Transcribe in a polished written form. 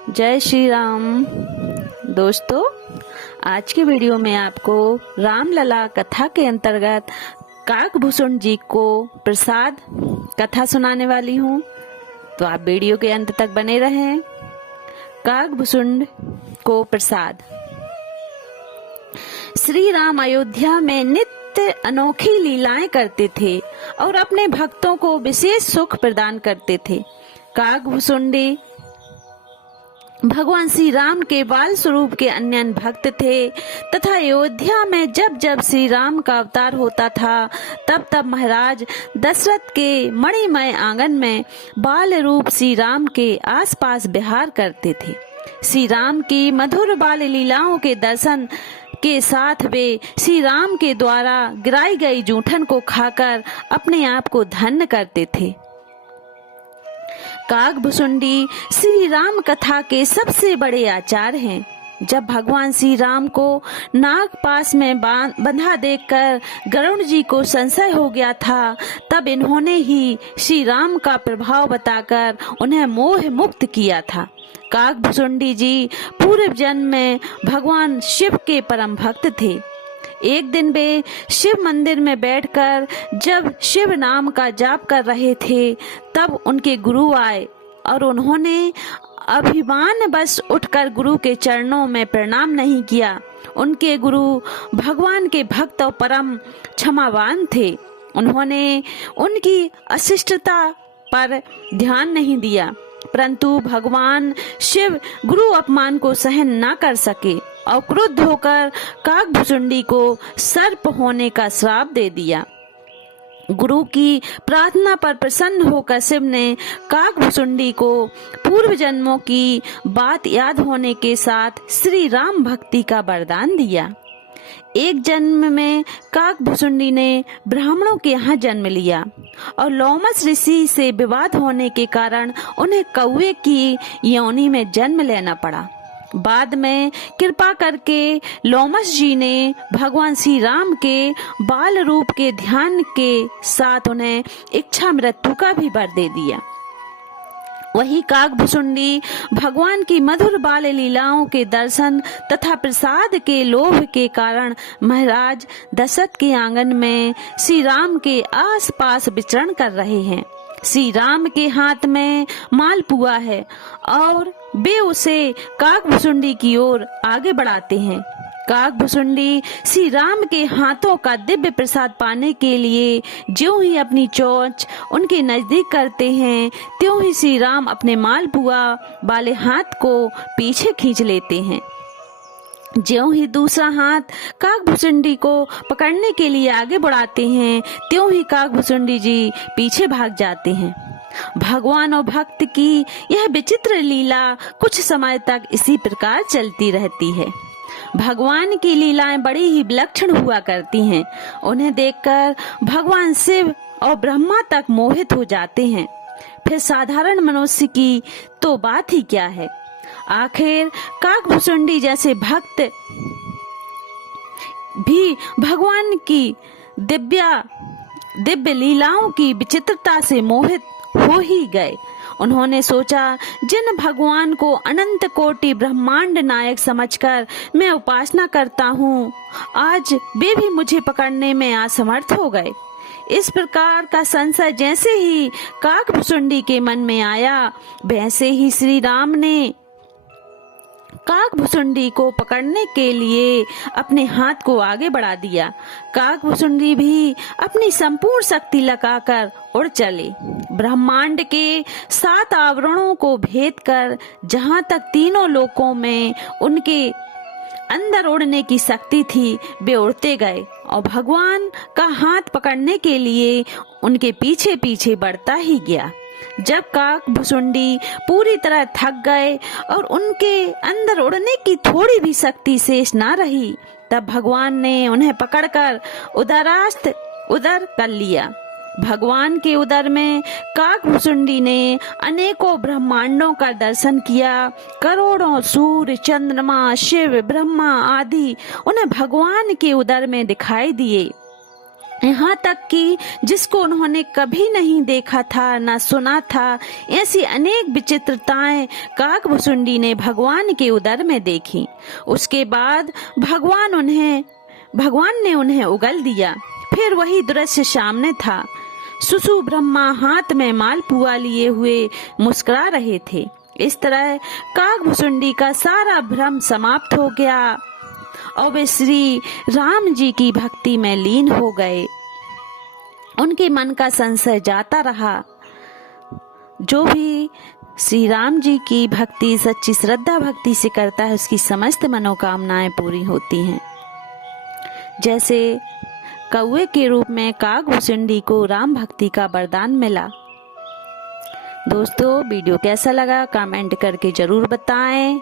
जय श्री राम। दोस्तों, आज की वीडियो में आपको रामलला कथा के अंतर्गत काकभूषुंड जी को प्रसाद कथा सुनाने वाली हूँ, तो आप वीडियो के अंत तक बने रहें। काकभूषुंड को प्रसाद। श्री राम अयोध्या में नित्य अनोखी लीलाएं करते थे और अपने भक्तों को विशेष सुख प्रदान करते थे। काकभूषुंडी भगवान श्री राम के बाल स्वरूप के अन्य भक्त थे तथा अयोध्या में जब जब श्री राम का अवतार होता था तब तब महाराज दशरथ के मणिमय आंगन में बाल रूप श्री राम के आसपास विहार करते थे। श्री राम की मधुर बाल लीलाओं के दर्शन के साथ वे श्री राम के द्वारा गिराई गई जूठन को खाकर अपने आप को धन्य करते थे। काकभूषुंडी श्री राम कथा के सबसे बड़े आचार्य हैं। जब भगवान श्री राम को नागपाश में बंधा देखकर गरुड़ जी को संशय हो गया था, तब इन्होंने ही श्री राम का प्रभाव बताकर उन्हें मोह मुक्त किया था। काकभूषुंडी जी पूर्व जन्म में भगवान शिव के परम भक्त थे। एक दिन वे शिव मंदिर में बैठकर जब शिव नाम का जाप कर रहे थे, तब उनके गुरु आए और उन्होंने अभिमान बस उठकर गुरु के चरणों में प्रणाम नहीं किया। उनके गुरु भगवान के भक्त और परम क्षमावान थे। उन्होंने उनकी अशिष्टता पर ध्यान नहीं दिया, परंतु भगवान शिव गुरु अपमान को सहन न कर सके और क्रुद्ध होकर काकभूषुंडी को सर्प होने का श्राप दे दिया। गुरु की प्रार्थना पर प्रसन्न होकर शिव ने काकभूषुंडी को पूर्व जन्मों की बात याद होने के साथ श्री राम भक्ति का वरदान दिया। एक जन्म में काकभूषुंडी ने ब्राह्मणों के यहाँ जन्म लिया और लोमस ऋषि से विवाद होने के कारण उन्हें कौवे की योनि में जन्म लेना पड़ा। बाद में कृपा करके लोमस जी ने भगवान श्री राम के बाल रूप के ध्यान के साथ उन्हें इच्छा मृत्यु का भी वर दे दिया। वही काकभूषुंडी भगवान की मधुर बाल लीलाओं के दर्शन तथा प्रसाद के लोभ के कारण महाराज दशरथ के आंगन में श्री राम के आसपास विचरण कर रहे हैं। श्री राम के हाथ में मालपुआ है और वे उसे काकभूषुंडी की ओर आगे बढ़ाते हैं। काकभूषुंडी श्री राम के हाथों का दिव्य प्रसाद पाने के लिए ज्यों ही अपनी चोंच उनके नजदीक करते हैं, त्यों ही श्री राम अपने मालपुआ वाले हाथ को पीछे खींच लेते हैं। ज्यों ही दूसरा हाथ काकभूषुंडी को पकड़ने के लिए आगे बढ़ाते हैं, त्यों ही काकभूषुंडी जी पीछे भाग जाते हैं। भगवान और भक्त की यह विचित्र लीला कुछ समय तक इसी प्रकार चलती रहती है। भगवान की लीलाएं बड़ी ही विलक्षण हुआ करती हैं। उन्हें देखकर भगवान शिव और ब्रह्मा तक मोहित हो जाते हैं। फिर साधारण मनुष्य की तो बात ही क्या है। आखिर काकभूषुंडी जैसे भक्त भी भगवान की दिव्य लीलाओं की विचित्रता से मोहित हो ही गए। उन्होंने सोचा, जिन भगवान को अनंत कोटि ब्रह्मांड नायक समझकर मैं उपासना करता हूँ, आज वे भी मुझे पकड़ने में असमर्थ हो गए। इस प्रकार का संशय जैसे ही काकभूषुंडी के मन में आया, वैसे ही श्री राम ने काकभूषुंडी को पकड़ने के लिए अपने हाथ को आगे बढ़ा दिया। काकभूषुंडी भी अपनी संपूर्ण शक्ति लगाकर उड़ चले। ब्रह्मांड के 7 आवरणों को भेद कर जहाँ तक तीनों लोकों में उनके अंदर उड़ने की शक्ति थी, वे उड़ते गए और भगवान का हाथ पकड़ने के लिए उनके पीछे पीछे बढ़ता ही गया। जब काकभूषुंडी पूरी तरह थक गए और उनके अंदर उड़ने की थोड़ी भी शक्ति शेष ना रही, तब भगवान ने उन्हें पकड़कर उदर कर लिया। भगवान के उदर में काकभूषुंडी ने अनेकों ब्रह्मांडों का दर्शन किया। करोड़ों सूर्य, चंद्रमा, शिव, ब्रह्मा आदि उन्हें भगवान के उदर में दिखाई दिए। यहाँ तक कि जिसको उन्होंने कभी नहीं देखा था न सुना था, ऐसी अनेक विचित्रताएं काकभुसुंडी ने भगवान के उदर में देखी। उसके बाद भगवान ने उन्हें उगल दिया। फिर वही दृश्य सामने था। सुसु ब्रह्मा हाथ में मालपुआ लिए हुए मुस्कुरा रहे थे। इस तरह काकभुसुंडी का सारा भ्रम समाप्त हो गया और वे श्री राम जी की भक्ति में लीन हो गए। उनके मन का संशय जाता रहा। जो भी श्री राम जी की भक्ति सच्ची श्रद्धा भक्ति से करता है, उसकी समस्त मनोकामनाएं पूरी होती हैं। जैसे कौवे के रूप में काकभुसुंडी को राम भक्ति का वरदान मिला। दोस्तों, वीडियो कैसा लगा कमेंट करके जरूर बताएं।